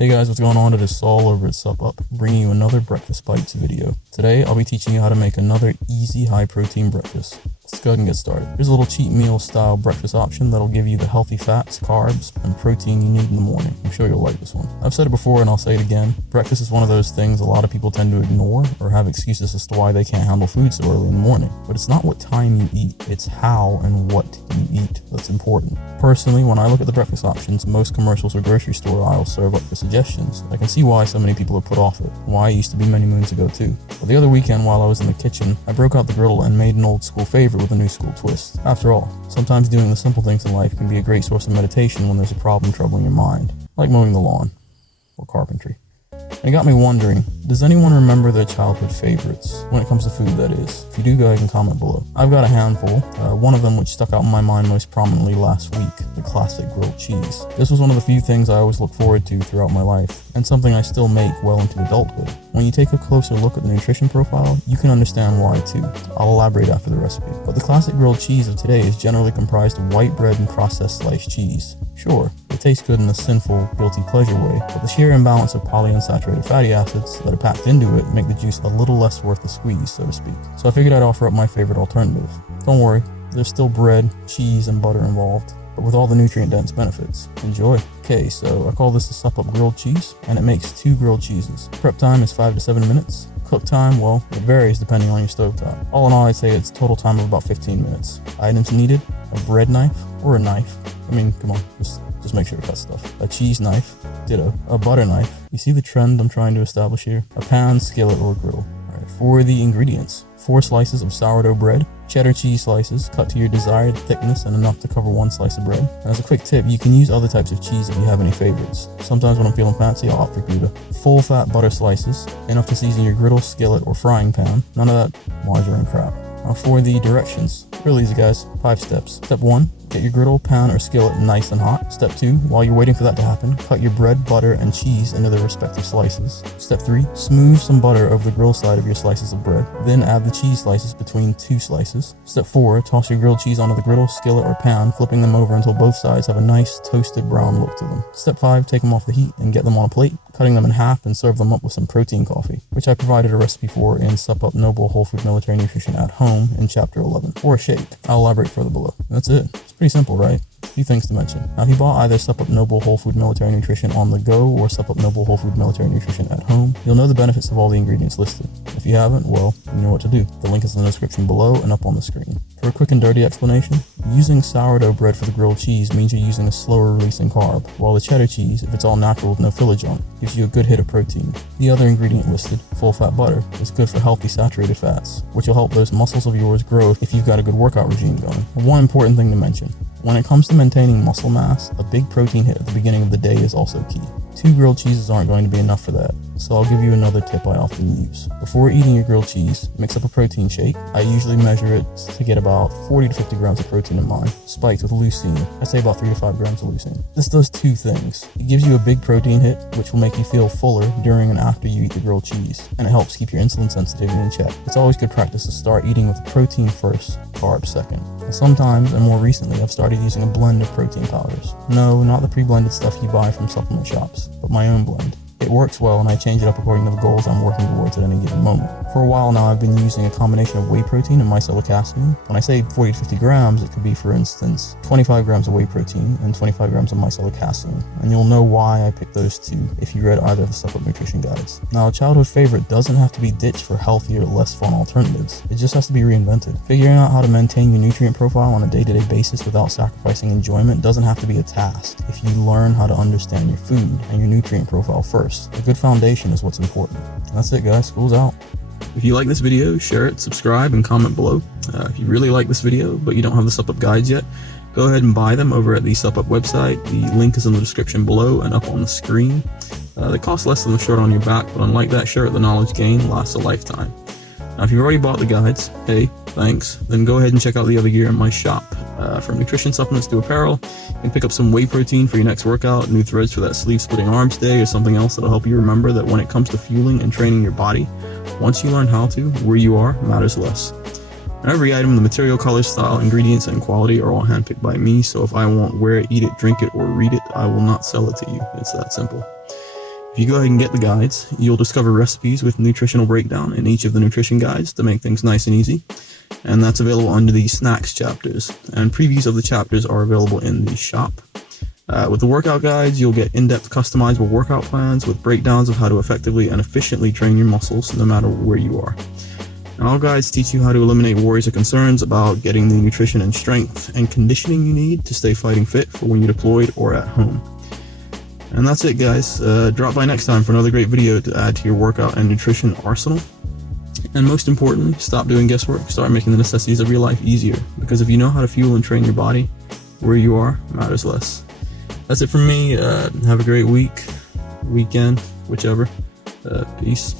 Hey guys, what's going on? It is Saul over at SUPP UP, bringing you another Breakfast Bites video. Today, I'll be teaching you how to make another easy high-protein breakfast. Let's go ahead and get started. Here's a little cheat meal style breakfast option that'll give you the healthy fats, carbs, and protein you need in the morning. I'm sure you'll like this one. I've said it before and I'll say it again. Breakfast is one of those things a lot of people tend to ignore or have excuses as to why they can't handle food so early in the morning. But it's not what time you eat, it's how and what you eat that's important. Personally, when I look at the breakfast options, most commercials or grocery store aisles serve up for suggestions. I can see why so many people are put off it, why it used to be many moons ago too. But the other weekend while I was in the kitchen, I broke out the griddle and made an old school favorite with a new school twist. After all, sometimes doing the simple things in life can be a great source of meditation when there's a problem troubling your mind, like mowing the lawn or carpentry. And it got me wondering, does anyone remember their childhood favorites? When it comes to food, that is. If you do, go ahead and comment below. I've got a handful, one of them which stuck out in my mind most prominently last week, the classic grilled cheese. This was one of the few things I always look forward to throughout my life, and something I still make well into adulthood. When you take a closer look at the nutrition profile, you can understand why too. I'll elaborate after the recipe. But the classic grilled cheese of today is generally comprised of white bread and processed sliced cheese. Sure, it tastes good in a sinful, guilty pleasure way, but the sheer imbalance of polyunsaturated fatty acids that are packed into it make the juice a little less worth the squeeze, so to speak. So I figured I'd offer up my favorite alternative. Don't worry, there's still bread, cheese, and butter involved, but with all the nutrient-dense benefits. Enjoy. Okay, so I call this the SUPP UP grilled cheese, and it makes 2 grilled cheeses. Prep time is 5 to 7 minutes. Cook time, well, it varies depending on your stovetop. All in all, I'd say it's a total time of about 15 minutes. Items needed: a bread knife or a knife. I mean, come on, just make sure to cut stuff. A cheese knife, ditto. A butter knife. You see the trend I'm trying to establish here? A pan, skillet, or griddle. Alright, for the ingredients: 4 slices of sourdough bread, cheddar cheese slices cut to your desired thickness and enough to cover 1 slice of bread. And as a quick tip, you can use other types of cheese if you have any favorites. Sometimes when I'm feeling fancy, I'll opt for Gouda. Full fat butter slices, enough to season your griddle, skillet, or frying pan. None of that margarine crap. Now for the directions. Real easy guys, 5 steps. Step 1, get your griddle, pan, or skillet nice and hot. Step 2, while you're waiting for that to happen, cut your bread, butter, and cheese into their respective slices. Step 3, smooth some butter over the grill side of your slices of bread. Then add the cheese slices between 2 slices. Step 4, toss your grilled cheese onto the griddle, skillet, or pan, flipping them over until both sides have a nice toasted brown look to them. Step 5, take them off the heat and get them on a plate, cutting them in half and serve them up with some protein coffee, which I provided a recipe for in SUPP UP Noble Whole Food Military Nutrition at Home in Chapter 11, or shake. I'll elaborate further below. And that's it. It's pretty simple, right? A few things to mention. Now, if you bought either SUPP UP Noble Whole Food Military Nutrition on the go or SUPP UP Noble Whole Food Military Nutrition at home, you'll know the benefits of all the ingredients listed. If you haven't, well, you know what to do. The link is in the description below and up on the screen. For a quick and dirty explanation, using sourdough bread for the grilled cheese means you're using a slower releasing carb, while the cheddar cheese, if it's all natural with no filler junk, gives you a good hit of protein. The other ingredient listed, full fat butter, is good for healthy saturated fats, which will help those muscles of yours grow if you've got a good workout regime going. One important thing to mention: when it comes to maintaining muscle mass, a big protein hit at the beginning of the day is also key. 2 grilled cheeses aren't going to be enough for that, so I'll give you another tip I often use. Before eating your grilled cheese, mix up a protein shake. I usually measure it to get about 40 to 50 grams of protein in mine, spiked with leucine. I say about 3 to 5 grams of leucine. This does 2 things. It gives you a big protein hit, which will make you feel fuller during and after you eat the grilled cheese, and it helps keep your insulin sensitivity in check. It's always good practice to start eating with protein first, carbs second. And sometimes, and more recently, I've started using a blend of protein powders. No, not the pre-blended stuff you buy from supplement shops, but my own blend. It works well and I change it up according to the goals I'm working towards at any given moment. For a while now, I've been using a combination of whey protein and micellar casein. When I say 40 to 50 grams, it could be, for instance, 25 grams of whey protein and 25 grams of micellar casein. And you'll know why I picked those 2 if you read either of the SUPP UP nutrition guides. Now, a childhood favorite doesn't have to be ditched for healthier, less fun alternatives. It just has to be reinvented. Figuring out how to maintain your nutrient profile on a day-to-day basis without sacrificing enjoyment doesn't have to be a task if you learn how to understand your food and your nutrient profile first. A good foundation is what's important. And that's it guys, school's out. If you like this video, share it, subscribe, and comment below. If you really like this video, but you don't have the SUPP UP guides yet, go ahead and buy them over at the SUPP UP website. The link is in the description below and up on the screen. They cost less than the shirt on your back, but unlike that shirt, the knowledge gained lasts a lifetime. Now, if you've already bought the guides, hey, thanks, then go ahead and check out the other gear in my shop. From nutrition supplements to apparel, you can pick up some whey protein for your next workout, new threads for that sleeve splitting arms day, or something else that'll help you remember that when it comes to fueling and training your body, once you learn how to, where you are matters less. And every item, the material, color, style, ingredients, and quality are all handpicked by me, so if I won't wear it, eat it, drink it, or read it, I will not sell it to you. It's that simple. If you go ahead and get the guides, you'll discover recipes with nutritional breakdown in each of the nutrition guides to make things nice and easy. And that's available under the snacks chapters. And previews of the chapters are available in the shop. With the workout guides, you'll get in-depth customizable workout plans with breakdowns of how to effectively and efficiently train your muscles no matter where you are. And all guides teach you how to eliminate worries or concerns about getting the nutrition and strength and conditioning you need to stay fighting fit for when you're deployed or at home. And that's it, guys. Drop by next time for another great video to add to your workout and nutrition arsenal. And most importantly, stop doing guesswork. Start making the necessities of your life easier. Because if you know how to fuel and train your body, where you are matters less. That's it from me. Have a great week, weekend, whichever. Peace.